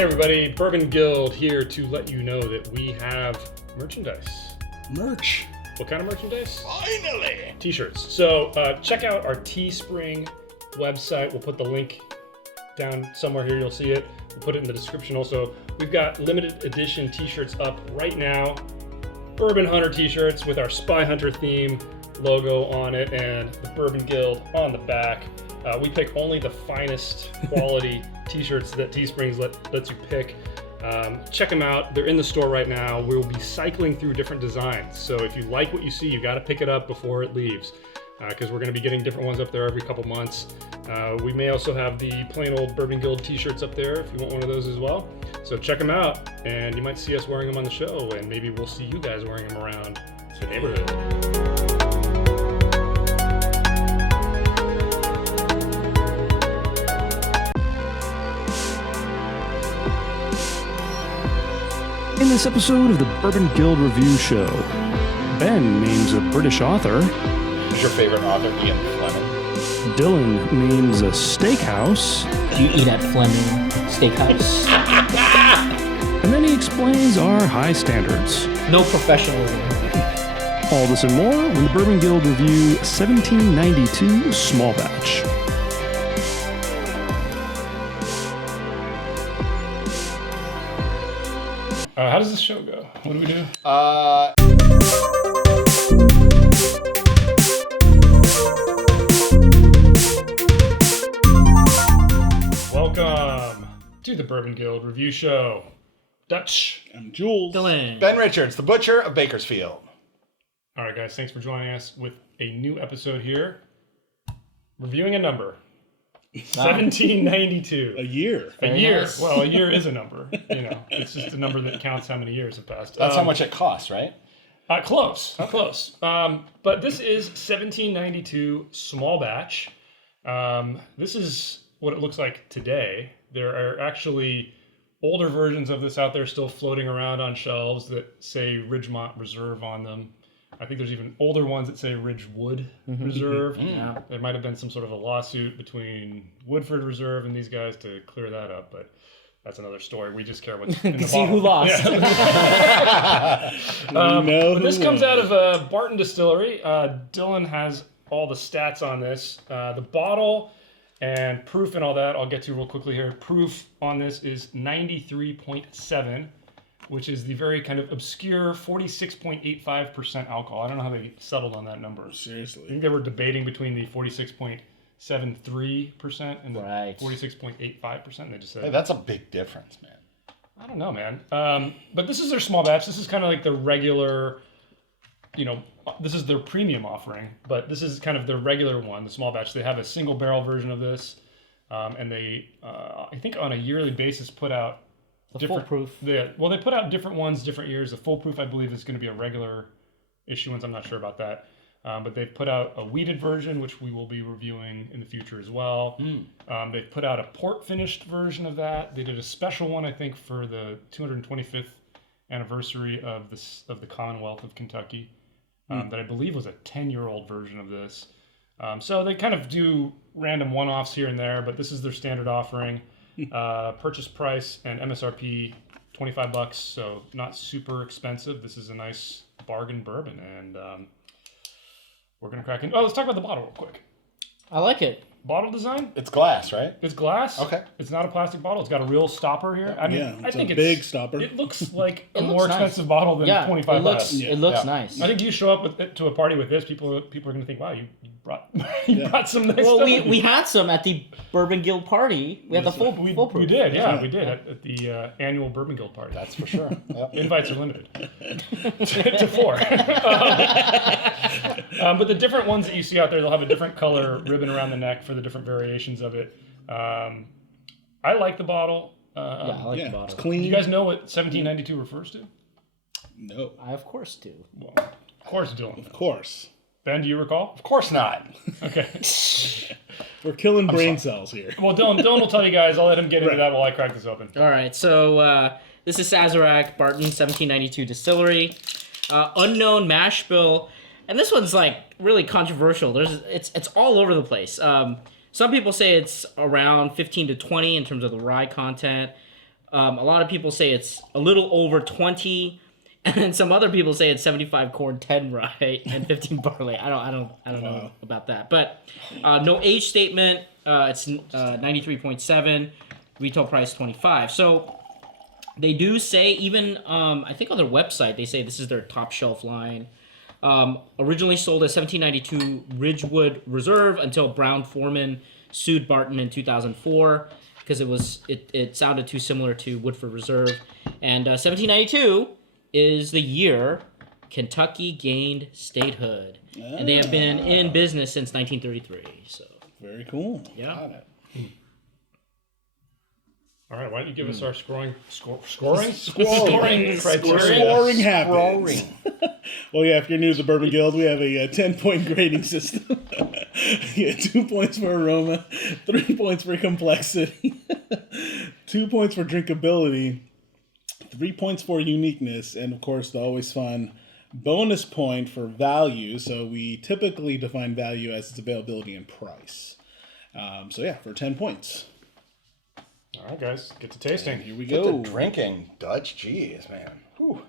Hey everybody, Bourbon Guild here to let you know that we have merchandise. Merch. What kind of merchandise? Finally! T-shirts. So check out our Teespring website. We'll put the link down somewhere here. You'll see it. We'll put it in the description also. We've got limited edition T-shirts up right now. Bourbon Hunter T-shirts with our Spy Hunter theme logo on it and the Bourbon Guild on the back. We pick only the finest quality T-shirts that Teespring lets you pick. Check them out. They're in the store right now. We'll be cycling through different designs. So if you like what you see, you got to pick it up before it leaves, because we're going to be getting different ones up there every couple months. We may also have the plain old Bourbon Guild T-shirts up there if you want one of those as well. So check them out, and you might see us wearing them on the show, and maybe we'll see you guys wearing them around the neighborhood. In this episode of the Bourbon Guild Review Show, Ben names a British author. Who's your favorite author, Ian Fleming? Dylan names a steakhouse. Do you eat at Fleming Steakhouse? And then he explains our high standards. No professionalism. All this and more when the Bourbon Guild review 1792 Small Batch. How does this show go? What do we do? Welcome to the Bourbon Guild Review Show. Dutch. I'm Jules. Dylan. Ben Richards, the butcher of Bakersfield. All right, guys, thanks for joining us with a new episode here. Reviewing a number. 1792. A year. A Very year. nice. Well, a year is a number. You know, it's just a number that counts how many years have passed. That's how much it costs, right? Close. But this is 1792 small batch. This is what it looks like today. There are actually older versions of this out there still floating around on shelves that say Ridgemont Reserve on them. I think there's even older ones that say Ridgewood Reserve. Yeah. There might have been some sort of a lawsuit between Woodford Reserve and these guys to clear that up, but that's another story. We just care what's in the See bottle. who lost. But this comes out of Barton Distillery. Dylan has all the stats on this. The bottle and proof and all that, I'll get to real quickly here. Proof on this is 93.7, which is the very kind of obscure 46.85% alcohol. I don't know how they settled on that number. I Seriously. think they were debating between the 46.73% and the Right. 46.85%. They just said, Hey, that's a big difference, man. I don't know, man. But this is their small batch. This is kind of like the regular, this is their premium offering, but this is kind of their regular one, the small batch. They have a single barrel version of this, and they, I think on a yearly basis, put out different foolproof. They put out different ones, different years. The foolproof, I believe, is going to be a regular issuance. I'm not sure about that. But they've put out a wheated version, which we will be reviewing in the future as well. They've put out a port finished version of that. They did a special one, I think, for the 225th anniversary of the Commonwealth of Kentucky, that I believe was a 10-year-old version of this. So they kind of do random one-offs here and there, but this is their standard offering. Purchase price and MSRP $25, so not super expensive. This is a nice bargain bourbon, and we're gonna crack in. Oh, let's talk about the bottle real quick. I like it. Bottle design. It's glass, right? It's glass. Okay. It's not a plastic bottle. It's got a real stopper here. I mean, Yeah, I it's think a it's big stopper. It looks like a It looks more nice. expensive bottle than Yeah, $25. it looks Yeah. nice. I think you show up to a party with this, people are gonna think, wow, you brought you brought some nice Well, stuff. we had some at the Bourbon Guild party. We had the full we proof. did, yeah, we did at the annual Bourbon Guild party. That's for sure. Yep. Invites are limited to 4. But the different ones that you see out there, they'll have a different color ribbon around the neck for the different variations of it. I like the bottle. Yeah, I like the It's bottle. clean. Do you guys know what 1792 refers to? No, I of course do. Well, of course, Dylan. of course. Ben, do you recall? Of course not. Okay. We're killing brain cells here. Well, Dylan will tell you guys. I'll let him get into Right. that while I crack this open. All right, so this is Sazerac, Barton, 1792 Distillery. Unknown mash bill. And this one's like really controversial. It's all over the place. Some people say it's around 15 to 20 in terms of the rye content. A lot of people say it's a little over 20, and some other people say it's 75 corn, 10 rye, and 15 barley. I don't know about that. But no age statement. It's 93.7. Retail price 25. So they do say, even I think on their website they say this is their top shelf line. Originally sold as 1792 Ridgewood Reserve until Brown Forman sued Barton in 2004 because it sounded too similar to Woodford Reserve. And 1792 is the year Kentucky gained statehood, and they have been in business since 1933. So Very cool. yeah. Got it. All right, why don't you give us our scoring Scoring. criteria? Scoring happens. Well, yeah, if you're new to the Bourbon Guild, we have a 10-point grading system. Yeah, 2 points for aroma, 3 points for complexity, 2 points for drinkability, 3 points for uniqueness, and of course, the always fun bonus point for value. So we typically define value as its availability and price. So yeah, for 10 points. All right, guys, get to tasting. Here we Get go. to drinking, Dutch. Jeez, man. Whew.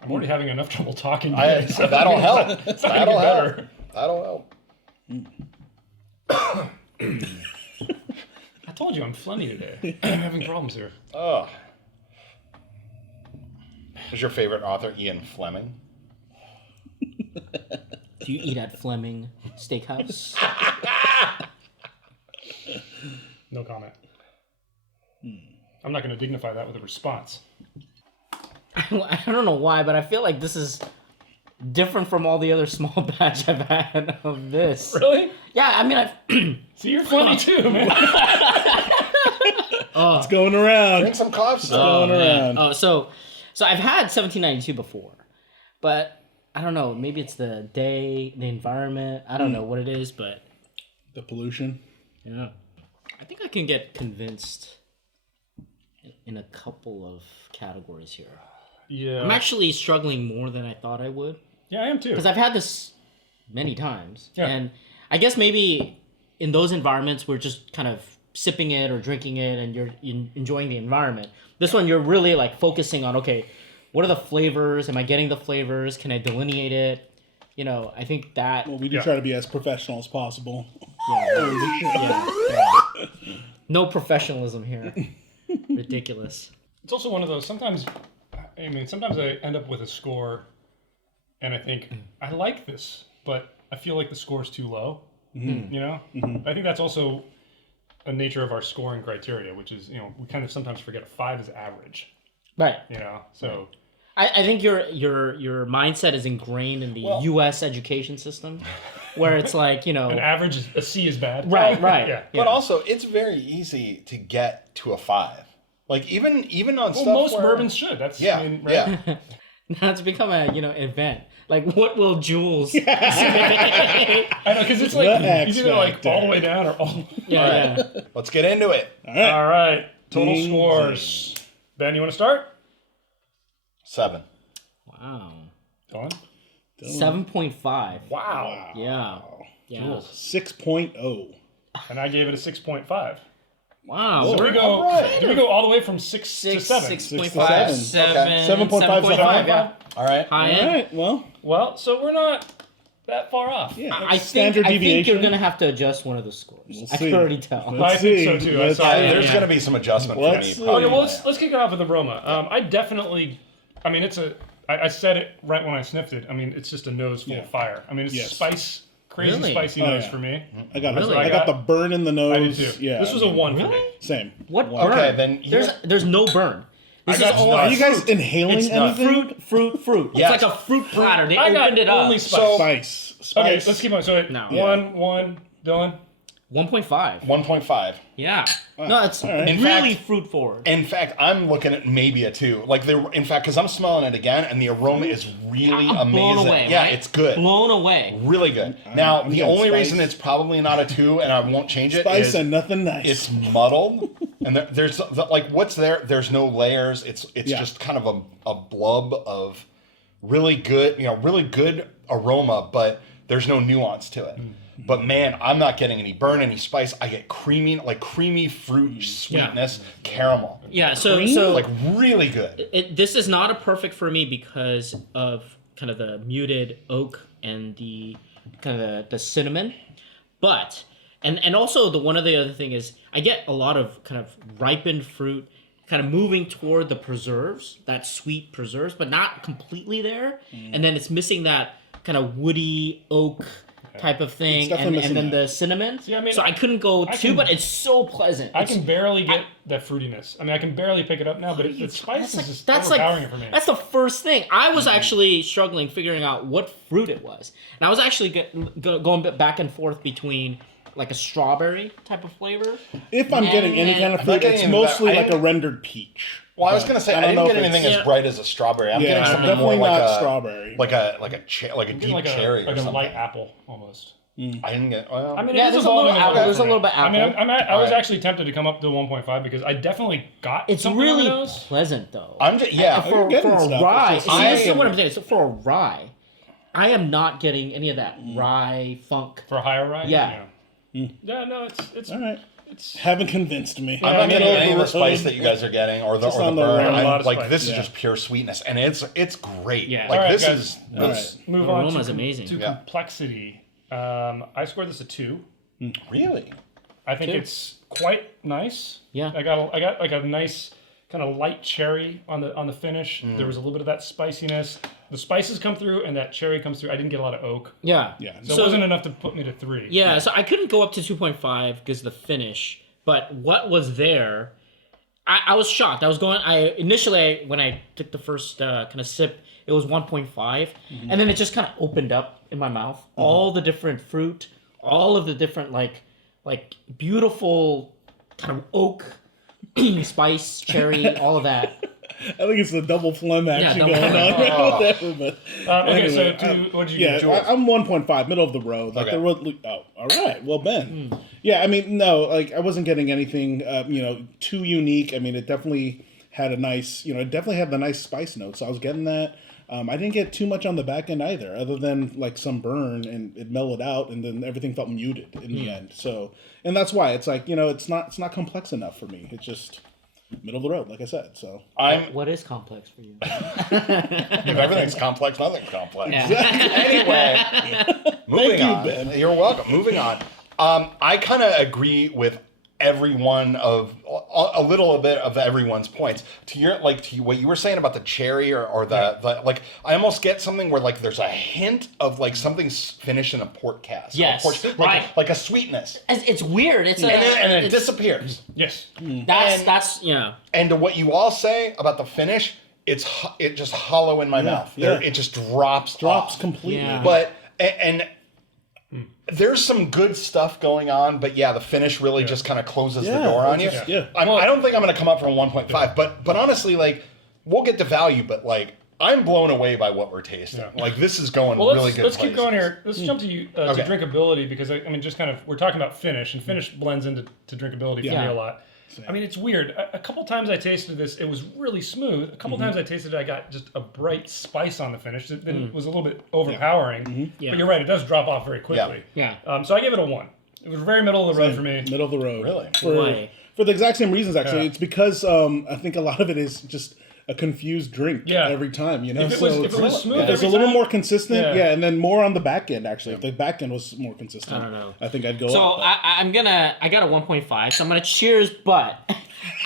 I'm already having enough trouble talking. That'll Today, help. It's not That'll gonna help. get That'll help. I told you I'm phlegmy today. I'm having problems here. Oh. Is your favorite author Ian Fleming? Do you eat at Fleming Steakhouse? No comment. I'm not going to dignify that with a response. I don't know why, but I feel like this is different from all the other small batch I've had of this. Really? Yeah, I mean, I've... See, you're phlegmy too, man. It's going around. Drink some coffee. Going around. Oh, so I've had 1792 before, but I don't know. Maybe it's the day, the environment. I don't know what it is, but The pollution. yeah, I think I can get convinced in a couple of categories here. Yeah. I'm actually struggling more than I thought I would Yeah, I am too. because I've had this many times, Yeah. and I guess maybe in those environments we're just kind of sipping it or drinking it, and you're enjoying the environment. This one you're really like focusing on. Okay, what are the flavors? Am I getting the flavors? Can I delineate it? You know, I think that. Well, we do Yeah. try to be as professional as possible. Yeah. No professionalism here. Ridiculous. It's also one of those, sometimes I end up with a score and I think, I like this, but I feel like the score is too low. You know? I think that's also a nature of our scoring criteria, which is, you know, we kind of sometimes forget a 5 is average, Right. you know? So, I think your mindset is ingrained in the U.S. education system, where it's like, you know, an average, a C is bad. right. Yeah. But also, it's very easy to get to a 5. Like even on Well, stuff most where, bourbons should. That's, Yeah, I mean, right? yeah. now it's become a event. Like, what will Jules say? I know, because it's like, The X it's either like Factor. all the way down or all. Yeah. Let's get into it. All right. All right. Total Ding, scores. Ben, you want to start? 7. Wow. Dylan? 7.5. Wow. Yeah. Yeah. 6.0. And I gave it a 6.5. Wow. So we go. all right. Do we go all the way from 6 to 7? 6.5, 7, Okay. 7.5 is high. yeah. All right. High All end. right. Well, Well, so we're not that far off. yeah. I standard think deviation. you're gonna have to adjust one of the scores. We'll I see. can already tell. Let's I think see. so too. Let's I saw see. that. There's yeah. going to be some adjustment Let's for me. see. Probably. Okay, well, let's kick it off with aroma. I definitely, I mean, I said it right when I sniffed it. I mean, it's just a nose full of fire. I mean, it's Yes. crazy Really? spicy Oh, nose yeah. for me. I got Really? I got the burn in the nose. I did too. Yeah. This was a 1 for me. Same. What Wow. burn? Okay, then you- there's no burn. This is got all nuts. Are you guys inhaling It's not anything? fruit. Yes. It's like a fruit platter. They I got opened it up. only spice. So- Spice. Okay, Spice. let's keep on. So No. 1, Dylan. 1.5. 1.5. Yeah. No, it's all right. In really fact- fruit forward. In fact, I'm looking at maybe a 2. Like in fact, because I'm smelling it again, and the aroma is really amazing. Blown away. Yeah, right? it's good. Blown away. Really good. Now, I'm the getting only spice. reason it's probably not a 2, and I won't change it, Spice is and nothing nice. it's muddled, and there's like what's there. There's no layers. It's Yeah. just kind of a blub of really good, really good aroma, but there's no nuance to it. but man, I'm not getting any burn, any spice. I get creamy fruit sweetness, caramel. Yeah, so Like really good. this is not a perfect for me because of kind of the muted oak and the kind of the cinnamon, but and also the one of the other thing is I get a lot of kind of ripened fruit kind of moving toward the preserves, that sweet preserves, but not completely there, and then it's missing that kind of woody oak type of thing, and then the cinnamon. Yeah, I mean, so I couldn't go but it's so pleasant. I can barely get that fruitiness. I mean, I can barely pick it up now, but the spice is just that's overpowering it for me. That's the first thing. I was actually struggling figuring out what fruit it was, and I was actually going back and forth between like a strawberry type of flavor. If I'm getting any kind of fruit, it's mostly like a rendered peach. Well, I was gonna say I didn't get anything as bright as a strawberry. I'm getting something more like a strawberry, like a deep cherry, like or something. a light apple almost. I didn't get. Well, I mean, Yeah, there's a little apple. There's a little bit apple. I mean, I was actually tempted to come up to 1.5 because I definitely got. It's something really on those. pleasant though. I'm just for a rye. It's This is what I'm saying. So for a rye, I am not getting any of that rye funk. For a higher rye. Yeah. Yeah, no, it's all right. Haven't convinced me. I'm not getting any of the spice that you guys are getting, or the burn. Like this is just pure sweetness, and it's great. Yeah. Like All right, this guys, is. Let's move The on aroma's to amazing. to complexity. I scored this a 2. Really? I think it's quite nice. Yeah. I got like a nice kind of light cherry on the finish. There was a little bit of that spiciness. The spices come through and that cherry comes through. I didn't get a lot of oak. Yeah. So it wasn't enough to put me to 3. Yeah, so I couldn't go up to 2.5 because of the finish, but what was there, I was shocked. I was going, initially when I took the first kind of sip, it was 1.5, and then it just kind of opened up in my mouth. All the different fruit, all of the different like beautiful kind of oak, spice, cherry, all of that. I think it's the double phlegm action double going phlegm. on. Whatever, but Okay, anyway, so what did you get, yeah, Jules? I'm 1.5, middle of the road. Like Okay. all right. Well, Ben. Yeah, I mean, no, like I wasn't getting anything, too unique. I mean, it definitely had a nice, it definitely had the nice spice notes. So I was getting that. I didn't get too much on the back end either, other than like some burn, and it mellowed out, and then everything felt muted in the end. So, and that's why it's like, it's not complex enough for me. It's just middle of the road, like I said. So What is complex for you? If everything's complex, nothing's complex. Yeah. Anyway, moving on. Ben. You're welcome. Moving on. I kind of agree with everyone of a little bit of everyone's points. To what you were saying about the cherry or the like, I almost get something where like there's a hint of like something finished in a port cask. Yes, right. Like a sweetness. It's weird. It's And then it disappears. Yes. That's And to what you all say about the finish, it just hollow in my mouth. yeah. It just drops off. completely. Yeah. But and there's some good stuff going on, but yeah, the finish really just kind of closes the door on you. I don't think I'm going to come up from 1.5, but honestly, like we'll get to value, but like I'm blown away by what we're tasting. Yeah. Like this is going really good. Let's keep going here. Let's jump to to drinkability, because I mean, just kind of we're talking about finish, and finish blends into drinkability for me a lot. I mean, it's weird. A couple times I tasted this, it was really smooth. A couple times I tasted it, I got just a bright spice on the finish. It was a little bit overpowering. Yeah. But you're right, it does drop off very quickly. Yeah. So I give it a 1. It was very middle of the road for me. Middle of the road. Really? Why? For the exact same reasons, actually. Yeah. It's because I think a lot of it is just a confused drink every time, If it was smooth if it's every a little time, more consistent, and then more on the back end, actually. If the back end was more consistent, I don't know. I think I'd go So up. I got a 1.5, so I'm gonna cheers, but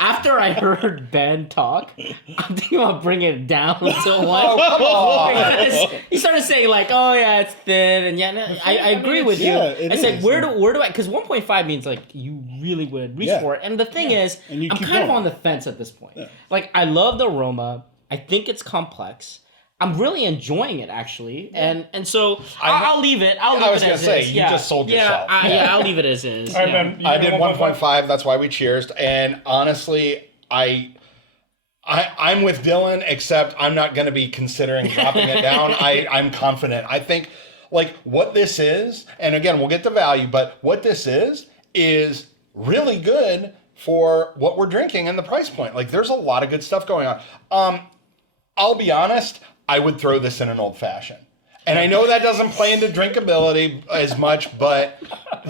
after I heard Ben talk, I'm thinking about bringing it down to 1. He started saying like, oh yeah, it's thin, and I agree with you. it I said, is. where do I, because 1.5 means like you really would reach for it, and the thing is, And you I'm keep kind of going. on the fence at this point. Like I love the aroma, I think it's complex. I'm really enjoying it actually, and so I'll leave it. I'll leave I was it gonna as say, is. you just sold yourself. I'll leave it as is. All right, Ben, you I give did it 1.5. That's why we cheersed. And honestly, I'm with Dylan, except I'm not going to be considering dropping it down. I'm confident. I think like what this is, and again, we'll get to value, but what this is really good for what we're drinking and the price point. Like there's a lot of good stuff going on. I'll be honest, I would throw this in an old fashioned. And I know that doesn't play into drinkability as much, but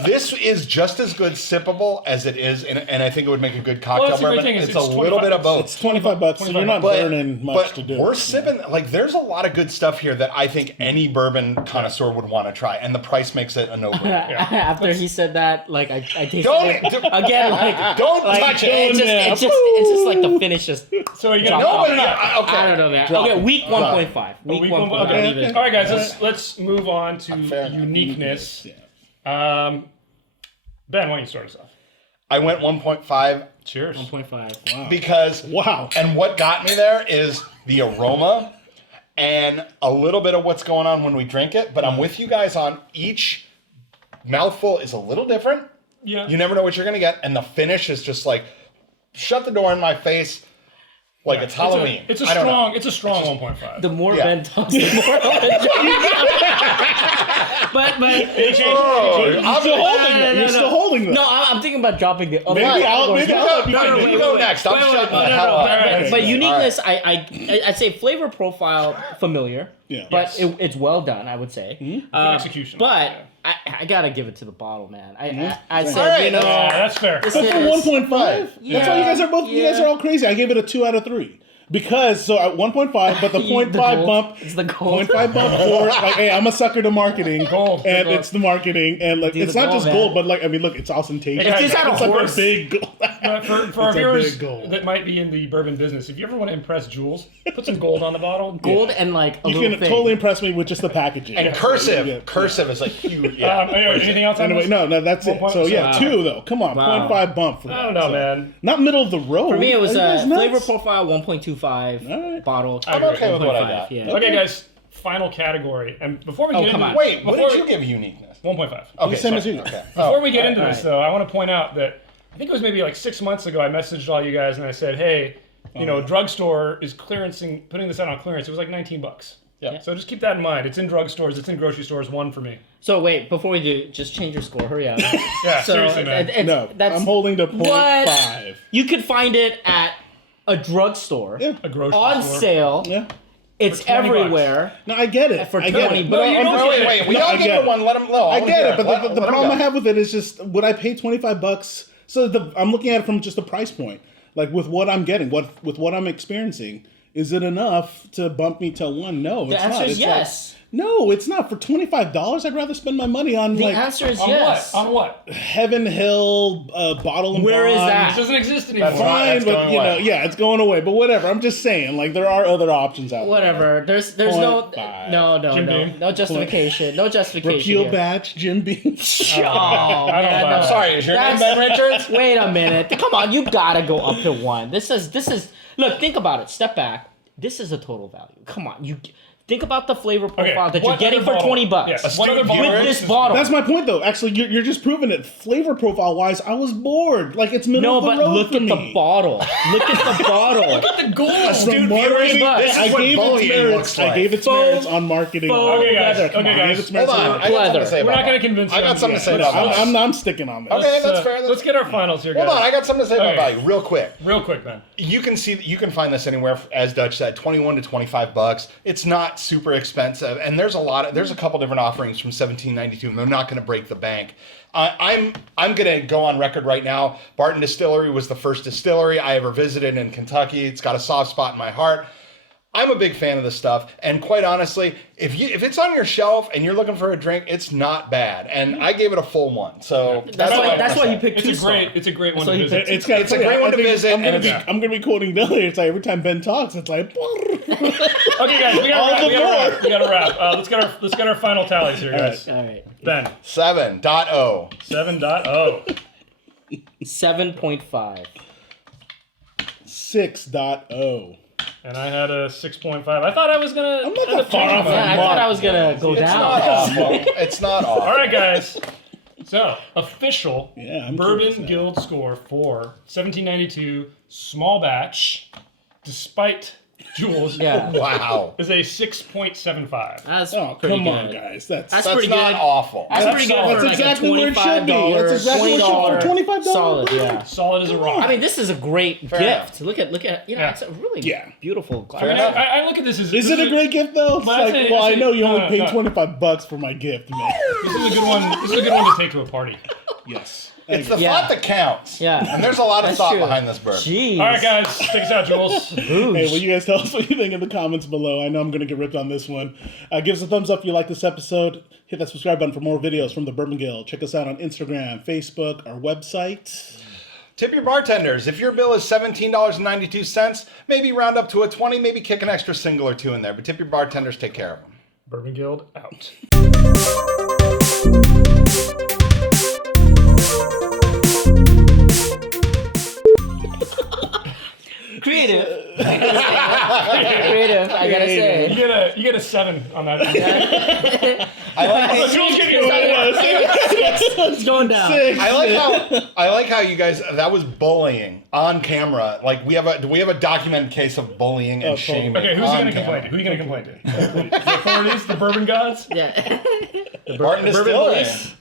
this is just as good sippable as it is, and I think it would make a good cocktail bourbon. It's a little bit of both. It's $25, so you're not burning much to do. We're sipping, like, there's a lot of good stuff here that I think any bourbon connoisseur would want to try, and the price makes it a no-brainer. After he said that, like I tasted Don't- it again. Like Don't like, touch it. It's just like the finish just. So you dropped got off. okay. I don't know, man. Okay, week 1.5. Week 1.5. Okay. All right, guys. Let's move on to uniqueness. Ben, why don't you start us off? I went 1.5 Cheers. 1.5. Wow. because and what got me there is the aroma and a little bit of what's going on when we drink it, but I'm with you guys on each mouthful is a little different. Yeah. You never know what you're going to get, and the finish is just like shut the door in my face like it's Halloween. It's a strong 1.5. The more Ben talks, the more But You're still holding it. You're still holding them. No, I'm thinking about dropping the other. Maybe I'll you go next. I'm shutting the hell up. But uniqueness, I'd say flavor profile familiar. Yeah. But it's well done, I would say. Execution. But I gotta give it to the bottle, man. I said, All right, that's fair. this But for is- 1.5, that's why you guys are both. You guys are all crazy. I gave it a 2 out of 3 because at 1.5, but the 0.5 gold. bump. It's the gold. 0.5 bump for like, hey, I'm a sucker to marketing. Gold. And Gold. it's the marketing, and like Dude, it's the not gold, just man. gold, but like I mean, look, it's ostentatious. If this had a It's like horse- a big gold. For our It's a viewers big gold. that might be in the bourbon business, if you ever want to impress Jules, put some gold on the bottle. Gold and like a You little can thing. totally impress me with just the packaging. And cursive. Yeah. Cursive is like huge. Yeah. Anyway, anything else on Anyway, this? no, that's it. So yeah, 2 though. Come on, Wow. 0.5 bump for that. I don't know, So, man. Not middle of the road. For me, it was Are you guys nuts? flavor profile 1.25 All right. bottle. I'm okay with what I 1.5, got. Yeah. Okay, guys. Final category. And before we get come into on. Wait, what before did you give uniqueness? 1.5. Okay, Same as sorry. you. Okay. Before we get into Alright. this, though, I want to point out that I think it was maybe like 6 months ago. I messaged all you guys and I said, "Hey, drugstore is putting this out on clearance. It was like $19." Yeah. So just keep that in mind. It's in drugstores. It's in grocery stores. 1 for me. So wait, before we do, just change your score. Hurry up. Yeah, So seriously, man. No, that's I'm holding to 0.5. What? You could find it at a drugstore Yeah. A grocery on store. sale. Yeah. It's For 20 bucks. everywhere. No, I get it. For I get 20, it. but But you I'm don't just- get it. Wait, we No, all I give get it it. one. Let them know. I get it, but the problem I have with it is just would I pay $25? So I'm looking at it from just the price point, like with what I'm getting, with what I'm experiencing. Is it enough to bump me to 1? No, The it's answer not. is It's yes. no, it's not. For $25, I'd rather spend my money on The like answer is On yes. what? On what? Heaven Hill Bottle and Where is Bond. that? This doesn't exist anymore. That's right. Fine, That's but going you know, away. yeah, it's going away. But whatever. I'm just saying, like there are other options out Whatever. There's no 0.5. Jim Beam. no justification. No there. justification. Repeal here. batch, Jim Beam. Oh, I don't man, know. no. Sorry, is your name Ben Richards? Wait a minute. Come on, you gotta go up to 1. This is look, think about it. Step back. This is a total value. Come on, you think about the flavor profile that you're what getting other for bottle? $20 Yes, what other With bottle with is this bottle. That's my point, though. Actually, you're just proving it. Flavor profile wise, I was bored. Like it's middle No, of the but road look for at me. the bottle. Look at the bottle. The gold. The Dude, marketing, viewers, this is I what gave its bullying merits. looks like. I gave its Faux- merits on marketing. faux Okay, guys. leather. Okay, I gave guys. its merits Hold on. on I got something to Leather. say We're about not going that. to convince you. I got something to say But about that. I'm sticking on this. Okay, that's fair. Let's get our finals here, guys. Hold on, I got something to say about Okay. value, real quick. Real quick, man. You can find this anywhere, as Dutch said, $21 to $25. It's not super expensive, and there's a couple different offerings from 1792, and they're not going to break the bank. I'm going to go on record right now. Barton Distillery was the first distillery I ever visited in Kentucky. It's got a soft spot in my heart. I'm a big fan of this stuff, and quite honestly, if it's on your shelf and you're looking for a drink, it's not bad. And I gave it a full 1. So That's why you picked It's a 2 it's a great one So to you visit. picked- It's a great one to visit, I'm and gonna be quoting Billy. It's like every time Ben talks, it's like. Okay, guys, we got to wrap. Let's get our final tallies here, guys. All right. Ben, 7.0. 7.0. 7.5. 6.0. And I had a 6.5. I thought I was gonna. I'm not that far off. Yeah, I thought I was gonna go It's down. not awful. It's not awful. All right, guys. So official Yeah, I'm Bourbon curious now. Guild score for 1792 small batch. Despite Jules. Yeah. Wow. Is a 6.75. That's Oh, pretty come good. on, guys. That's pretty not good. awful. That's pretty good solid. for That's like exactly a where it should be. $25. That's exactly what it should be. For $25 solid, bourbon? yeah. Solid as a rock. I mean, this is a great Fair gift. Look at Yeah. it's a really Yeah. beautiful glass. I mean, enough. I look at this as... Is this it a great gift though? It's But I'd like, say- well, I'd I say- know you only no, paid no. $25 for my gift, man. This is a good one. This is a good one to take to a party. Yes. It's the Yeah. thought that counts. Yeah. And there's a lot of That's thought true. behind this bourbon. Jeez. All right, guys. Take us out, Jules. Hey, will you guys tell us what you think in the comments below? I know I'm going to get ripped on this one. Give us a thumbs up if you like this episode. Hit that subscribe button for more videos from the Bourbon Guild. Check us out on Instagram, Facebook, our website. Tip your bartenders. If your bill is $17.92, maybe round up to a 20, maybe kick an extra single or two in there. But tip your bartenders, take care of them. Bourbon Guild out. Creative. Creative, I gotta say. You get a 7 on that. I like, Jules gave you a 7. It's going down. I like how you guys, that was bullying on camera. Like we have a documented case of bullying and totally. shaming. Okay, who's on he gonna complain to? Who are you gonna complain to? The authorities? The bourbon gods? Yeah. Barton Bourbon Distillery. police?